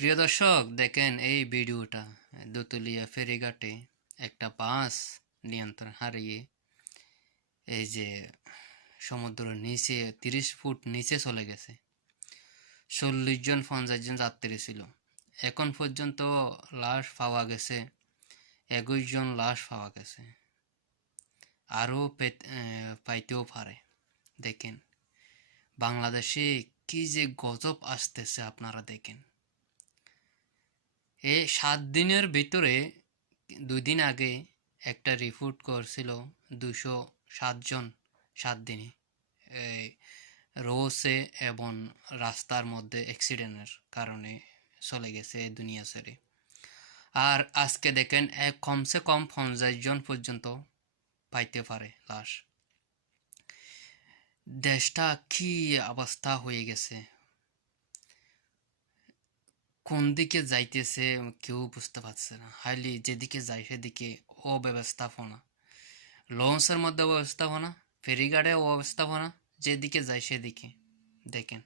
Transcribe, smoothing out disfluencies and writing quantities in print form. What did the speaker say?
প্রিয় দর্শক, দেখেন এই ভিডিওটা। দোতুলিয়া ফেরিঘাটে একটা বাস নিয়ন্ত্রণ হারিয়ে এই যে সমুদ্রের নিচে 30 ফুট নিচে চলে গেছে। 40 জন 50 জন যাত্রী ছিল। এখন পর্যন্ত লাশ পাওয়া গেছে 21 জন লাশ পাওয়া গেছে, আরও পাইতেও পারে। দেখেন বাংলাদেশে কি যে গজব আসতেছে, আপনারা দেখেন। এই 7 দিনের ভিতরে 2 দিন আগে একটা রিপোর্ট করছিল 207 জন 7 দিনে এই রোসে এবং রাস্তার মধ্যে অ্যাক্সিডেন্টের কারণে চলে গেছে এই দুনিয়া ছেড়ে। আর আজকে দেখেন কমসে কম 50 জন পর্যন্ত পাইতে পারে লাশ। দেশটা কি অবস্থা হয়ে গেছে, কোন দিকে যাইতেছে কেউ বুঝতে পারছে না। হাইলি যেদিকে যায় সেদিকে অব্যবস্থাপনা, লঞ্চের মধ্যে অব্যবস্থাপনা, ফেরিঘাটে অব্যবস্থাপনা, যেদিকে যায় সেদিকে। দেখেন